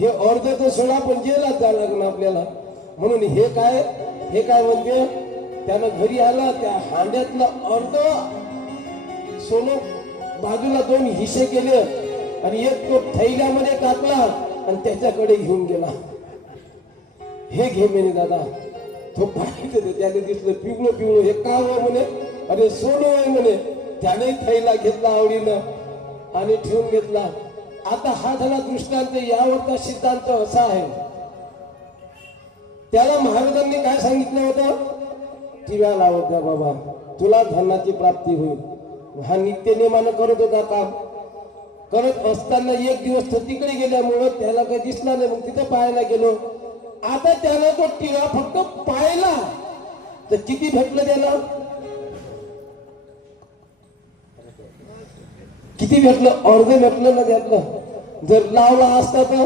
हे अर्ध तर सोडा पण जेलात जावं लागणार आपल्याला. म्हणून हे काय म्हणते, त्यानं घरी आला त्या हांड्यातलं अर्ध सोनं बाजूला 2 हिस्से केले आणि एक तो थैल्यामध्ये टाकला आणि त्याच्याकडे घेऊन गेला. हे घे म्हणे दादा. तो पाहिजे त्याने दिसलं पिवळं हे का हो म्हणे. अरे सोनं आहे म्हणे. त्याने थैला घेतला आवडीनं आणि ठेवून घेतला. आता हा झाला दृष्टांत. यावरचा सिद्धांत असा आहे, त्याला महाराजांनी काय सांगितलं होतं, टिव्या लावत द्या बाबा, तुला धनाची प्राप्ती होईल. हा नित्यनेमानं करत होता काम. करत असताना एक दिवस तो तिकडे गेल्यामुळं त्याला काही दिसला नाही. मग तिथं पाहायला गेलो. आता त्याला तो टिळा फक्त पाहिला तर किती भेटलं त्याला, किती भेटलं, अर्ध भेटलं ना त्यातलं. जर लावला असता तर